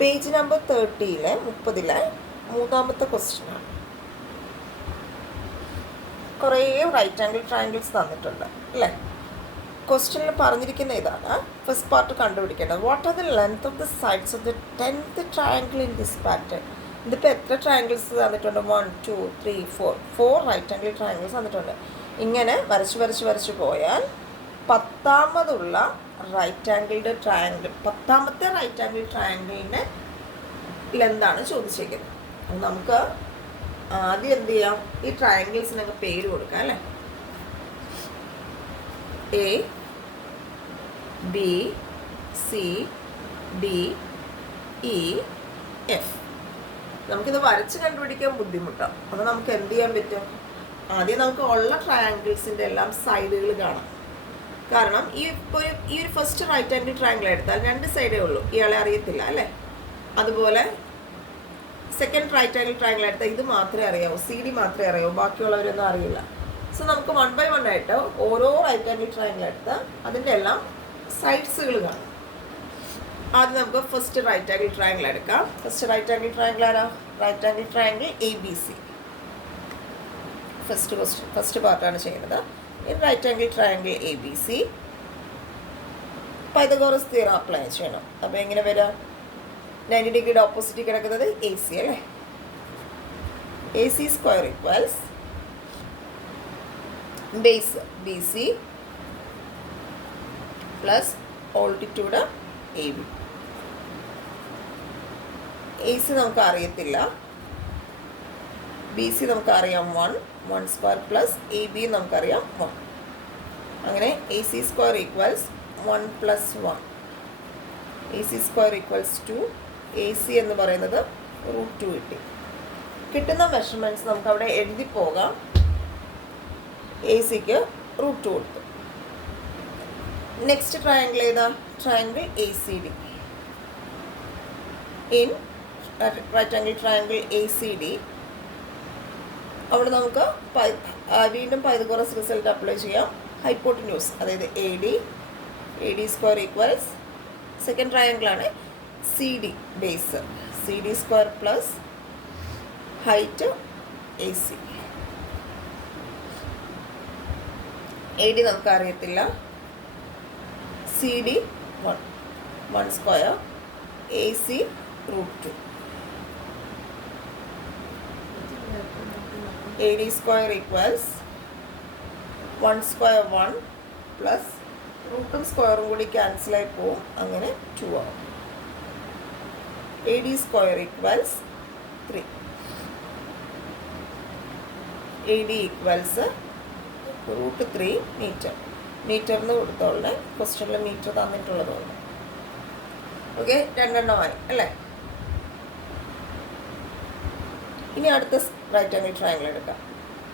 Page number 30-ലെ 30-ലെ മൂന്നാമത്തെ ക്വസ്റ്റ്യനാണ്. കുറേ റൈറ്റ് ആംഗിൾ ട്രയാങ്കിൾസ് തന്നിട്ടുണ്ട് അല്ലേ? ക്വസ്റ്റ്യനിൽ പറഞ്ഞിരിക്കുന്ന ഇതാണ്. ഫസ്റ്റ് പാർട്ട് കണ്ടുപിടിക്കേണ്ടത്. What are the length of the sides of the 10th triangle in this pattern? ഇതിപ്പോൾ എത്ര ട്രയാങ്കിൾസ് തന്നിട്ടുണ്ട്? 1 2 3 4 റൈറ്റ് ആംഗിൾ ട്രയാങ്കിൾസ് തന്നിട്ടുണ്ട്. ഇങ്ങനെ വരച്ച് പോയാൽ പത്താമതുള്ള റൈറ്റ് ആംഗിൾഡ് ട്രയാങ്കിൾ, പത്താമത്തെ റൈറ്റ് ആംഗിൾ ട്രയാങ്കിളിൻ്റെ ലെന്താണ് ചോദിച്ചേക്കുന്നത്. അപ്പം നമുക്ക് ആദ്യം എന്ത് ചെയ്യാം? ഈ ട്രയാങ്കിൾസിനൊക്കെ പേര് കൊടുക്കാം അല്ലേ? A B C D E F. നമുക്കിത് വരച്ച് കണ്ടുപിടിക്കാൻ ബുദ്ധിമുട്ടാണ്. അപ്പോൾ നമുക്ക് എന്ത് ചെയ്യാൻ പറ്റും? ആദ്യം നമുക്ക് ഉള്ള ട്രയാങ്കിൾസിൻ്റെ എല്ലാം സൈഡുകൾ കാണാം. കാരണം ഈ ഒരു ഫസ്റ്റ് റൈറ്റ് ആംഗിൾ ട്രയാങ്കിൾ എടുത്താൽ 2 സൈഡേ ഉള്ളൂ, ഇയാളെ അറിയത്തില്ല അല്ലേ? അതുപോലെ സെക്കൻഡ് റൈറ്റ് ആംഗിൾ ട്രയാങ്കിൾ എടുത്താൽ ഇത് മാത്രമേ അറിയാവൂ, സി ഡി മാത്രമേ അറിയാവൂ, ബാക്കിയുള്ളവരൊന്നും അറിയില്ല. സോ നമുക്ക് 1 by 1 ആയിട്ട് ഓരോ റൈറ്റ് ആംഗിൾ ട്രയാങ്കിൾ എടുത്ത് അതിൻ്റെ എല്ലാം സൈഡ്സുകൾ കാണാം. ആദ്യം നമുക്ക് ഫസ്റ്റ് റൈറ്റ് ആംഗിൾ ട്രയാങ്കിൾ എടുക്കാം. ഫസ്റ്റ് റൈറ്റ് ആംഗിൾ ട്രയാങ്കിൾ ആരാ? Right angle triangle A B C. First പാർട്ടാണ് ചെയ്യുന്നത്. In right angle triangle ABC Pythagoras theorem apply ചെയ്യണം. അപ്പോൾ എങ്ങനെ വരാം? 90 ഡിഗ്രിയുടെ ഓപ്പോസിറ്റ് കിടക്കുന്നത് എ സി അല്ലേ? A C square equals base B C plus altitude A B. A C നമുക്ക് അറിയത്തില്ല, ബി സി നമുക്കറിയാം 1 സ്ക്വയർ പ്ലസ് എ ബി നമുക്കറിയാം 1. അങ്ങനെ A C square equals 1 plus 1. A C square equals 2. A C എന്ന് പറയുന്നത് √2 കിട്ടി. കിട്ടുന്ന മെഷർമെൻറ്റ്സ് നമുക്കവിടെ എഴുതി പോകാം. എ സിക്ക് √2 കൊടുത്തു. നെക്സ്റ്റ് ട്രയാങ്കിൾ ഏതാ? Triangle A C D. In right angle triangle A C D അവിടെ നമുക്ക് വീണ്ടും പൈതഗോറസ് റിസൾട്ട് അപ്ലൈ ചെയ്യാം. ഹൈപ്പോട്ടന്യൂസ്, അതായത് A D square equals second ട്രയാങ്കിളാണ് C D base, C D square plus height A C. A D നമുക്ക് അറിയത്തില്ല, C D 1 square, A C √2. A D square equals 1 square 1 plus റൂട്ടും സ്ക്വയറും കൂടി ക്യാൻസലായി പോവും, അങ്ങനെ 2 ആവും. A D square equals 3. A D equals √3 meter. മീറ്ററിന് കൊടുത്തോളെ ക്വസ്റ്റ്യനിൽ മീറ്റർ തന്നിട്ടുള്ളതുകൊണ്ട്. ഓക്കെ, 2 എണ്ണമായി അല്ലേ? ഇനി അടുത്ത റൈറ്റ് ആംഗിൾ ട്രയാങ്കിൾ എടുക്കാം.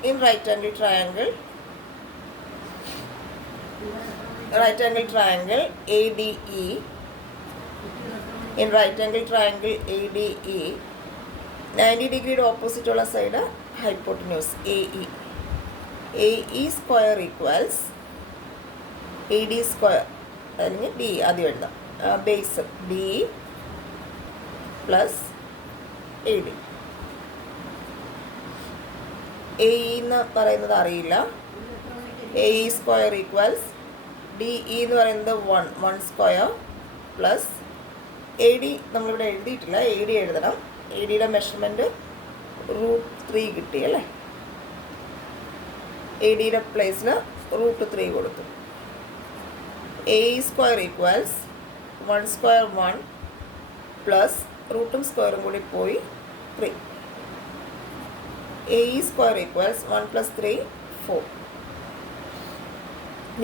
In right angle triangle A D E, in right angle triangle A D E 90 ഡിഗ്രിയുടെ ഓപ്പോസിറ്റ് ഉള്ള side hypotenuse A E. A E square equals A D square, അല്ലെങ്കിൽ D ആദ്യം എഴുതാം, base D plus A D. A E എന്ന് പറയുന്നത് അറിയില്ല. A E square equals D E എന്ന് പറയുന്നത് 1 സ്ക്വയർ പ്ലസ് എ ഡി നമ്മളിവിടെ എഴുതിയിട്ടില്ല, എ ഡി എഴുതണം. എ ഡിയുടെ മെഷർമെൻറ്റ് √3 കിട്ടി അല്ലേ? എ ഡിയുടെ പ്ലേസിൽ √3 കൊടുത്തു. A E square equals 1 square 1 plus റൂട്ടും സ്ക്വയറും കൂടി പോയി 3. A E square equals 1 plus 3 4.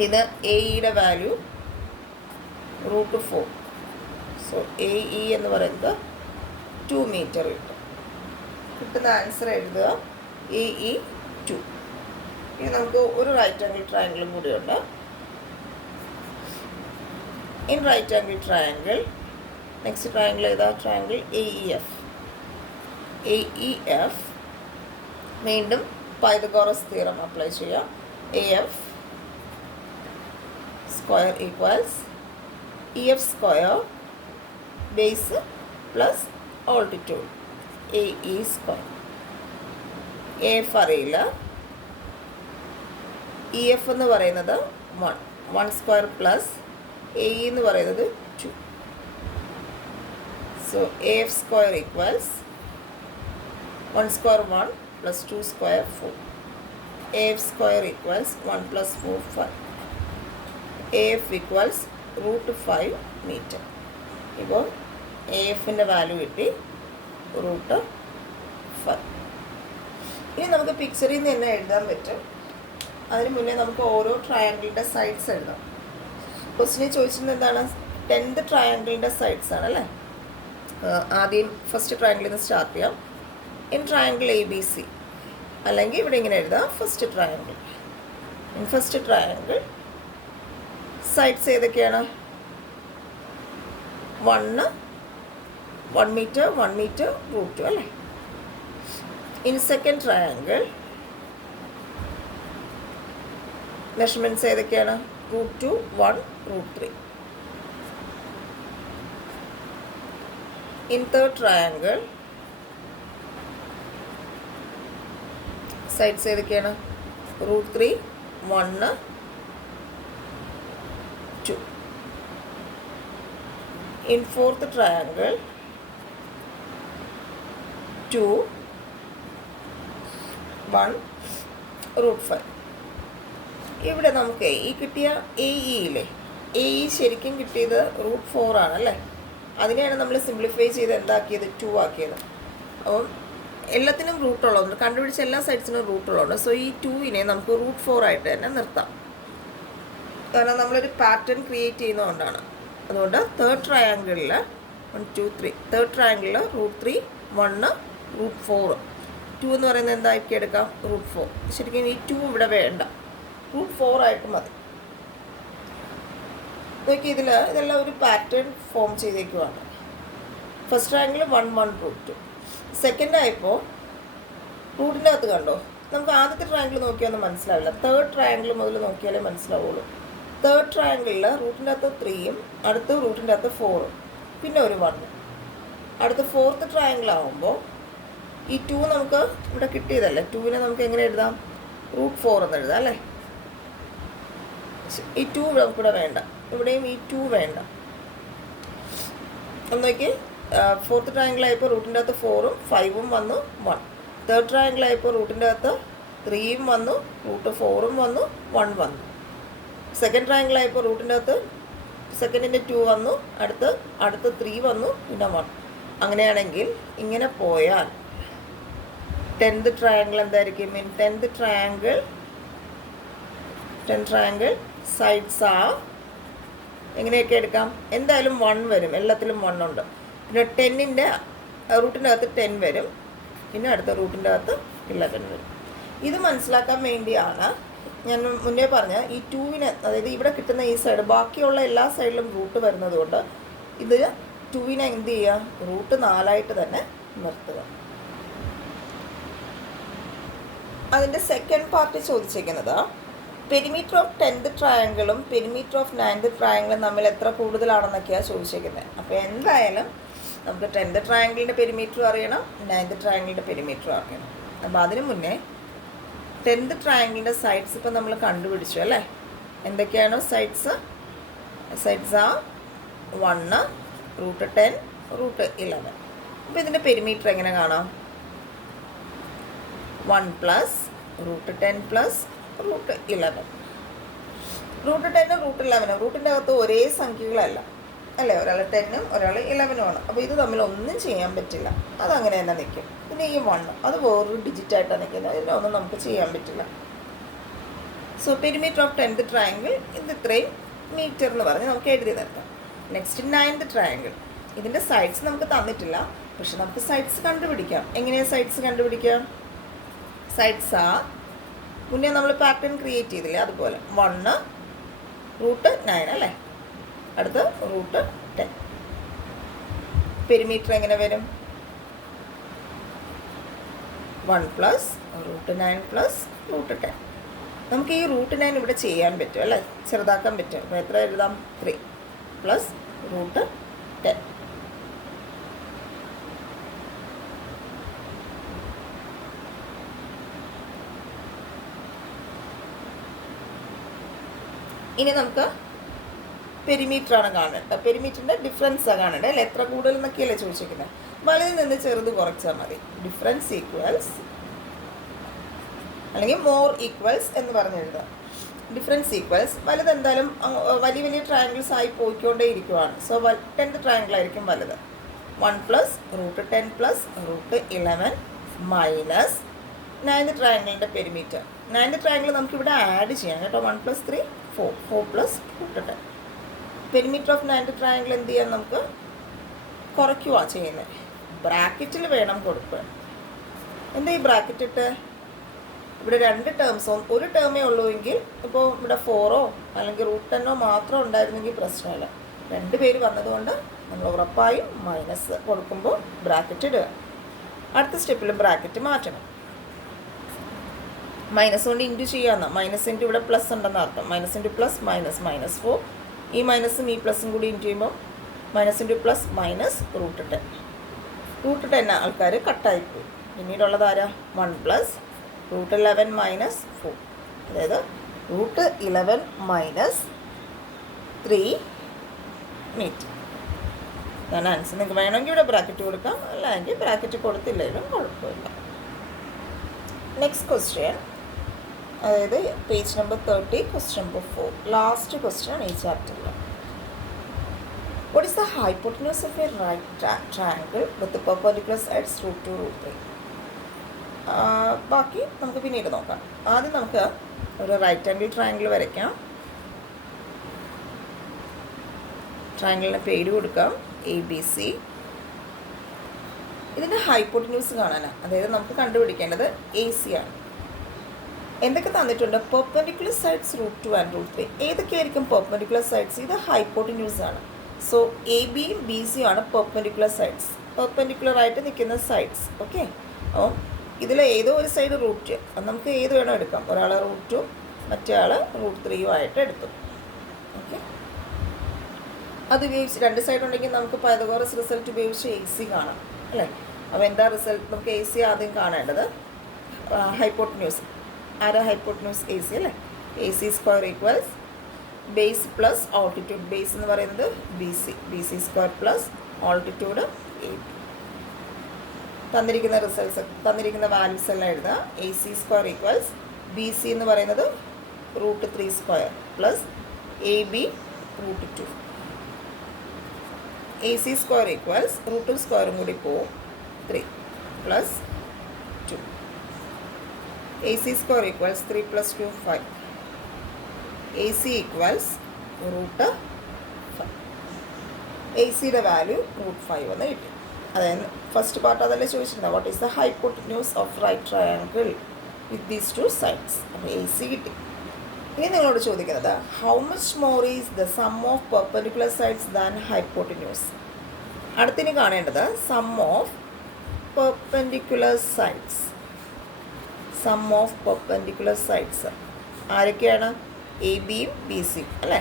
ഇത് എ ഇയുടെ വാല്യൂ √4. സോ എ ഇ എന്ന് പറയുന്നത് 2 മീറ്റർ കിട്ടും. കിട്ടുന്ന ആൻസർ എഴുതുക എ ഇ 2. ഇനി നമുക്ക് ഒരു റൈറ്റ് ആംഗിൾ ട്രയാങ്കിളും കൂടിയുണ്ട്. In right angle triangle next triangle ഏതാ? Triangle A E F. A E F വീണ്ടും പൈതഗോറസ് തിയറം അപ്ലൈ ചെയ്യാം. A F square equals E F square base plus altitude A E square. A F അറിയില്ല. E F എന്ന് പറയുന്നത് 1 square plus A E എന്ന് പറയുന്നത് 2. So A F square equals 1 square 1 plus 2 square 4. A F square equals 1 plus 4 5. A F equals √5 meter. ഇപ്പോൾ A എഫിൻ്റെ value കിട്ടി √5. ഇനി നമുക്ക് പിക്ചറിൽ നിന്ന് തന്നെ എഴുതാൻ പറ്റും. അതിന് മുന്നേ നമുക്ക് ഓരോ ട്രയാങ്കിളിൻ്റെ സൈഡ്സ് എഴുതാം. ക്വസ്റ്റിനെ ചോദിച്ചിരുന്നത് എന്താണ്? 10th ട്രയാങ്കിളിൻ്റെ സൈഡ്സ് ആണ് അല്ലേ. ആദ്യം ഫസ്റ്റ് ട്രയാങ്കിളിൽ നിന്ന് സ്റ്റാർട്ട് ചെയ്യാം. In triangle A B C, അല്ലെങ്കിൽ ഇവിടെ ഇങ്ങനെ എഴുതാം first triangle. In first triangle sides ഏതൊക്കെയാണ്? 1 മീറ്റർ 1 മീറ്റർ √2 അല്ലേ. ഇൻ സെക്കൻഡ് ട്രയാങ്കിൾ മെഷർമെൻറ്റ്സ് ഏതൊക്കെയാണ്? √2 1 √3. ഇൻ തേർഡ് ട്രയാങ്കിൾ സൈഡ്സ് ഏതൊക്കെയാണ്? √3 1 2. In fourth triangle 2 1 √5. ഇവിടെ നമുക്ക് ഈ കിട്ടിയ എ ഇയിലെ എ ഇ ശരിക്കും കിട്ടിയത് √4 ആണല്ലേ. അതിനെയാണ് നമ്മൾ സിംപ്ലിഫൈ ചെയ്ത് എന്താക്കിയത്? 2 ആക്കിയത്. അപ്പം എല്ലാത്തിനും റൂട്ടുള്ളതുകൊണ്ട് കണ്ടുപിടിച്ച എല്ലാ സൈഡ്സിനും റൂട്ടുള്ളതുകൊണ്ട് സോ ഈ 2നെ നമുക്ക് √4 ആയിട്ട് തന്നെ നിർത്താം. കാരണം നമ്മളൊരു പാറ്റേൺ ക്രിയേറ്റ് ചെയ്യുന്നതുകൊണ്ടാണ്. അതുകൊണ്ട് തേർഡ് ട്രയാങ്കിളിൽ 1 2 3 തേർഡ് ട്രയാങ്കിളിൽ √3 1 √4. 2 എന്ന് പറയുന്നത് എന്താക്കി എടുക്കാം? √4. ശരിക്കും ഈ 2 ഇവിടെ വേണ്ട, √4 ആയിട്ട് മതി. നോക്കി ഇതെല്ലാം ഒരു പാറ്റേൺ ഫോം ചെയ്തേക്കുവാണ്. First triangle 1 1 √2. സെക്കൻഡ് ആയപ്പോൾ റൂട്ടിൻ്റെ അകത്ത് കണ്ടോ, നമുക്ക് ആദ്യത്തെ ട്രയാങ്കിൾ നോക്കിയൊന്നും മനസ്സിലാവില്ല. തേർഡ് ട്രയാങ്കിൾ മുതൽ നോക്കിയാലേ മനസ്സിലാവുള്ളൂ. തേർഡ് ട്രയാങ്കിളിൽ റൂട്ടിൻ്റെ അകത്ത് 3യും അടുത്ത് റൂട്ടിൻ്റെ അകത്ത് 4ഉം പിന്നെ ഒരു 1. അടുത്ത ഫോർത്ത് ട്രയാങ്കിൾ ആകുമ്പോൾ ഈ 2 നമുക്ക് ഇവിടെ കിട്ടിയതല്ലേ. 2നെ നമുക്ക് എങ്ങനെ എഴുതാം? √4 എന്ന് എഴുതാം അല്ലേ. ഈ 2 നമുക്കിവിടെ വേണ്ട, ഇവിടെയും ഈ 2 വേണ്ട. ഒന്നോക്കി ഫോർത്ത് ട്രയാങ്കിൾ ആയപ്പോൾ റൂട്ടിൻ്റെ അകത്ത് 4ഉം 5ഉം വന്നു 1. തേർഡ് ട്രയാങ്കിൾ ആയപ്പോൾ റൂട്ടിൻ്റെ അകത്ത് 3യും വന്നു √4ഉം വന്നു 1 വന്നു. സെക്കൻഡ് ട്രയാങ്കിൾ ആയപ്പോൾ റൂട്ടിൻ്റെ അകത്ത് സെക്കൻഡിൻ്റെ 2 വന്നു, അടുത്ത് 3 വന്നു പിന്നെ 1. അങ്ങനെയാണെങ്കിൽ ഇങ്ങനെ പോയാൽ 10th ട്രയാങ്കിൾ എന്തായിരിക്കും? ഇൻ 10th ട്രയാങ്കിൾ സൈഡ്സ് ആ എങ്ങനെയൊക്കെ എടുക്കാം? എന്തായാലും 1 വരും, എല്ലാത്തിലും 1 ഉണ്ട്. പിന്നെ 10ൻ്റെ റൂട്ടിൻ്റെ അകത്ത് 10 വരും, പിന്നെ അടുത്ത റൂട്ടിൻ്റെ അകത്ത് 11 വരും. ഇത് മനസ്സിലാക്കാൻ വേണ്ടിയാണ് ഞാൻ മുന്നേ പറഞ്ഞ ഈ 2ന്, അതായത് ഇവിടെ കിട്ടുന്ന ഈ സൈഡ് ബാക്കിയുള്ള എല്ലാ സൈഡിലും റൂട്ട് വരുന്നത് കൊണ്ട് ഇത് 2നെ എന്ത് ചെയ്യുക? √4 തന്നെ നിർത്തുക. അതിൻ്റെ സെക്കൻഡ് പാർട്ട് ചോദിച്ചിരിക്കുന്നത് പെരിമീറ്റർ ഓഫ് 10th ട്രയാങ്കിളും പെരിമീറ്റർ ഓഫ് 9th ട്രയാങ്കിളും തമ്മിൽ എത്ര കൂടുതലാണെന്നൊക്കെയാണ് ചോദിച്ചിരിക്കുന്നത്. അപ്പോൾ എന്തായാലും നമുക്ക് 10th ട്രയാങ്കിളിൻ്റെ പെരിമീറ്റർ അറിയണം, 9th ട്രയാങ്കിളിൻ്റെ പെരിമീറ്റർ അറിയണം. അപ്പോൾ അതിന് മുന്നേ 10th ട്രയാങ്കിളിൻ്റെ സൈഡ്സ് ഇപ്പം നമ്മൾ കണ്ടുപിടിച്ചു അല്ലേ. എന്തൊക്കെയാണ് സൈഡ്സ്? സൈഡ്സ് ആ 1 √10 √11. അപ്പോൾ ഇതിൻ്റെ പെരിമീറ്റർ എങ്ങനെ കാണാം? 1 പ്ലസ് √10 പ്ലസ് √11. √10 √11 റൂട്ടിൻ്റെ അകത്ത് ഒരേ സംഖ്യകളല്ല അല്ലേ. ഒരാൾ 10ഉം ഒരാൾ 11ഉമാണ്. അപ്പോൾ ഇത് തമ്മിൽ ഒന്നും ചെയ്യാൻ പറ്റില്ല, അതങ്ങനെ തന്നെ നിൽക്കും. പിന്നെ ഈ 1 അത് വേറൊരു ഡിജിറ്റായിട്ടാണ് നിൽക്കുന്നത്, ഇതിലൊന്നും നമുക്ക് ചെയ്യാൻ പറ്റില്ല. So perimeter of 10th triangle ഇത് ഇത്രയും മീറ്റർ എന്ന് പറഞ്ഞ് നമുക്ക് എഴുതി നിർത്താം. Next 9th triangle. ഇതിൻ്റെ സൈഡ്സ് നമുക്ക് തന്നിട്ടില്ല, പക്ഷെ നമുക്ക് സൈഡ്സ് കണ്ടുപിടിക്കാം. എങ്ങനെയാണ് സൈഡ്സ് കണ്ടുപിടിക്കാം? സൈഡ്സ് ആ മുന്നേ നമ്മൾ പാറ്റേൺ ക്രിയേറ്റ് ചെയ്തില്ലേ, അതുപോലെ 1 √9 അല്ലേ, അടുത്ത് √10. പെരിമീറ്റർ എങ്ങനെ വരും? 1 പ്ലസ് √9 പ്ലസ് √10. നമുക്ക് ഈ √9 ഇവിടെ ചെയ്യാൻ പറ്റും അല്ലേ, ചെറുതാക്കാൻ പറ്റും. അപ്പോൾ എത്ര എഴുതാം? 3 പ്ലസ് √10. ഇനി നമുക്ക് പെരിമീറ്ററാണ് കാണേണ്ടത്. പെരിമീറ്ററിൻ്റെ ഡിഫറൻസാണ് കാണേണ്ടത് അല്ലേ? എത്ര കൂടുതൽ എന്നൊക്കെയല്ലേ ചോദിച്ചിരിക്കുന്നത്. വലുതിൽ നിന്ന് ചെറുത് കുറച്ചാൽ മതി. ഡിഫറൻസ് ഈക്വൽസ് അല്ലെങ്കിൽ മോർ ഈക്വൽസ് എന്ന് പറഞ്ഞെഴുതാം. ഡിഫറൻസ് ഈക്വൽസ് വലുത് എന്തായാലും വലിയ വലിയ ട്രയാങ്കിൾസ് ആയി പോയിക്കൊണ്ടേ ഇരിക്കുവാണ്. സോ 10th ട്രയാങ്കിൾ ആയിരിക്കും വലുത്. 1 + √10 + √11 മൈനസ് 9th ട്രയാങ്കിളിൻ്റെ പെരിമീറ്റർ. 9th ട്രയാങ്കിൾ നമുക്കിവിടെ ആഡ് ചെയ്യാം കേട്ടോ. 1 + 3 4 4 + √10. പെരിമീറ്റർ ഓഫ് 9th ട്രയാങ്കിൾ എന്ത് ചെയ്യാൻ നമുക്ക് കുറയ്ക്കുക ചെയ്യുന്നത്. ബ്രാക്കറ്റിൽ വേണം കൊടുക്കുക. എന്താ ഈ ബ്രാക്കറ്റ് ഇട്ട്? ഇവിടെ 2 ടേംസോ ഒരു ടേമേ ഉള്ളൂ എങ്കിൽ ഇപ്പോൾ ഇവിടെ 4ഓ അല്ലെങ്കിൽ √10ഓ മാത്രം ഉണ്ടായിരുന്നെങ്കിൽ പ്രശ്നമില്ല. 2 പേര് വന്നതുകൊണ്ട് നമ്മൾ ഉറപ്പായും മൈനസ് കൊടുക്കുമ്പോൾ ബ്രാക്കറ്റ് ഇടുക. അടുത്ത സ്റ്റെപ്പിൽ ബ്രാക്കറ്റ് മാറ്റണം. മൈനസ് കൊണ്ട് ഇൻറ്റു ചെയ്യാമെന്നാണ്. മൈനസ് ഇൻറ്റു ഇവിടെ പ്ലസ് ഉണ്ടെന്ന് അർത്ഥം. Minus into plus minus -4. ഈ മൈനസും ഈ പ്ലസും കൂടി ഇൻറ്റു ചെയ്യുമ്പോൾ മൈനസ് ഇൻറ്റു പ്ലസ് മൈനസ് √10. √10 ആൾക്കാർ കട്ടായിപ്പോയി. പിന്നീടുള്ളത് ആരാ? 1 + √11 - 4. അതായത് √11 - 3 മീറ്റർ. ഇതാണ് ആൻസർ. നിങ്ങൾക്ക് വേണമെങ്കിൽ ഇവിടെ ബ്രാക്കറ്റ് കൊടുക്കാം, അല്ലെങ്കിൽ ബ്രാക്കറ്റ് കൊടുത്തില്ലെങ്കിലും കുഴപ്പമില്ല. നെക്സ്റ്റ് ക്വസ്റ്റ്യൻ, അതായത് page number 30, question number 4, last question ഈ ചാപ്റ്ററിൽ. What is the hypotenuse of a right triangle with the perpendicular sides √2, √3? ബാക്കി നമുക്ക് പിന്നീട് നോക്കാം. ആദ്യം നമുക്ക് ഒരു റൈറ്റ് ആംഗിൾ ട്രയാങ്കിൾ വരയ്ക്കാം. ട്രയാങ്കിളിന് പേര് കൊടുക്കാം ABC. ഇതിൻ്റെ ഹൈപ്പോട്ടന്യൂസ് കാണാനാണ്, അതായത് നമുക്ക് കണ്ടുപിടിക്കേണ്ടത് AC ആണ്. എന്തൊക്കെ തന്നിട്ടുണ്ട്? Perpendicular sides √2 and √3. ഏതൊക്കെയായിരിക്കും പെർപെൻഡിക്കുലർ സൈഡ്സ്? ഇത് ഹൈപ്പോട്ടന്യൂസ് ആണ്. സോ ABയും BCയും ആണ് പെർപെൻഡിക്കുലർ സൈഡ്സ്, പെർപെൻഡിക്കുലർ ആയിട്ട് നിൽക്കുന്ന സൈഡ്സ്. ഓക്കെ, അപ്പോൾ ഇതിൽ ഏതോ ഒരു സൈഡ് √2, അത് നമുക്ക് ഏത് വേണോ എടുക്കാം. ഒരാൾ √2 മറ്റേ ആൾ √3 ആയിട്ട് എടുത്തു. ഓക്കെ, അത് ഉപയോഗിച്ച് 2 സൈഡ് ഉണ്ടെങ്കിൽ നമുക്ക് പൈതഗോറസ് റിസൾട്ട് ഉപയോഗിച്ച് AC കാണാം അല്ലേ? അപ്പോൾ എന്താ റിസൾട്ട്? നമുക്ക് AC ആദ്യം കാണേണ്ടത് ഹൈപ്പോട്ടന്യൂസ്. ആരാ ഹൈപ്പോട്ടന്യൂസ്? AC അല്ലേ? AC² = base plus altitude. Base എന്ന് പറയുന്നത് BC² പ്ലസ് ഓൾട്ടിറ്റ്യൂഡ് AB. തന്നിരിക്കുന്ന റിസൾട്ട്സ്, തന്നിരിക്കുന്ന വാല്യൂസ് എല്ലാം എഴുതുക. AC² = BC എന്ന് പറയുന്നത് √3² പ്ലസ് AB √2. AC² = √2² കൂടി പോവും, 3 + 2. AC² = 3 + 2 5. AC = √5. ACയുടെ വാല്യൂ √5 എന്ന് കിട്ടി. അതായത് ഫസ്റ്റ് പാർട്ട് അതല്ലേ ചോദിച്ചിട്ടുണ്ടാവും, what is the hypotenuse of right triangle with these 2 sides. അപ്പോൾ AC കിട്ടി. ഇനി നിങ്ങളോട് ചോദിക്കുന്നത്, how much more is the sum of perpendicular sides than hypotenuse. അടുത്തിന് കാണേണ്ടത് sum of perpendicular sides. Sum of perpendicular sides ആരൊക്കെയാണ്? ABയും BCയും അല്ലേ?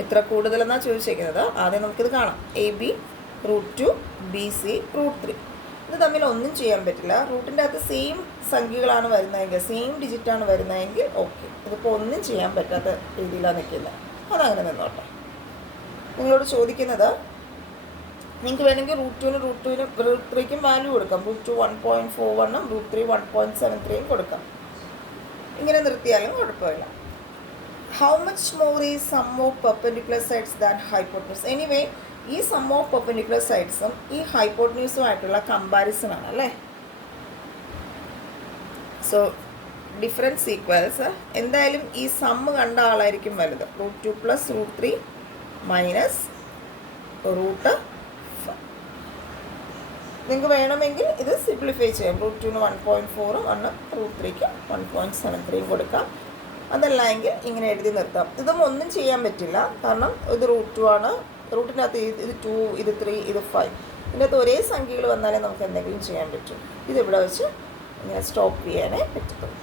എത്ര കൂടുതലെന്നാണ് ചോദിച്ചേക്കുന്നത്. ആദ്യം നമുക്കിത് കാണാം. AB √2, BC √3. ഇത് തമ്മിൽ ഒന്നും ചെയ്യാൻ പറ്റില്ല. റൂട്ടിൻ്റെ അകത്ത് സെയിം സംഖ്യകളാണ് വരുന്നതെങ്കിൽ, സെയിം ഡിജിറ്റാണ് വരുന്നതെങ്കിൽ ഓക്കെ. ഇതിപ്പോൾ ഒന്നും ചെയ്യാൻ പറ്റാത്ത രീതിയിലാണ് നിൽക്കില്ല, അതങ്ങനെ നിന്നോട്ടെ. നിങ്ങളോട് ചോദിക്കുന്നത്, നിങ്ങൾക്ക് വേണമെങ്കിൽ √2നും √3ക്കും വാല്യൂ കൊടുക്കാം. √2 1.41ഉം √3 1.73ഉം കൊടുക്കാം. ഇങ്ങനെ നിർത്തിയാലും കുഴപ്പമില്ല. How much more is sum of perpendicular sides than hypotenuse. Anyway ഈ സം ഓഫ് പെർപെൻഡിക്കുലർ സൈഡ്സും ഈ ഹൈപ്പോട്ടന്യൂസുമായിട്ടുള്ള കമ്പാരിസൺ ആണ് അല്ലേ? സോ ഡിഫറൻസ് ഈക്വൽസ് എന്തായാലും ഈ സമ്മ് കണ്ട ആളായിരിക്കും വലുത്. √2 + √3 മൈനസ് √5. നിങ്ങൾക്ക് വേണമെങ്കിൽ ഇത് സിംപ്ലിഫൈ ചെയ്യാം. √2ന് 1.4ഉം √3ക്ക് 1.73ഉം കൊടുക്കാം. അതല്ല എങ്കിൽ ഇങ്ങനെ എഴുതി നിർത്താം. ഇതും ഒന്നും ചെയ്യാൻ പറ്റില്ല, കാരണം ഇത് √2 ആണ്. റൂട്ടിൻ്റെ അകത്ത് ഇത് 2, ഇത് 3, ഇത് 5. ഇതിൻ്റെ അകത്ത് ഒരേ സംഖ്യകൾ വന്നാലേ നമുക്ക് എന്തെങ്കിലും ചെയ്യാൻ പറ്റും. ഇതിവിടെ വെച്ച് ഇങ്ങനെ സ്റ്റോപ്പ് ചെയ്യാനേ പറ്റത്തുള്ളൂ.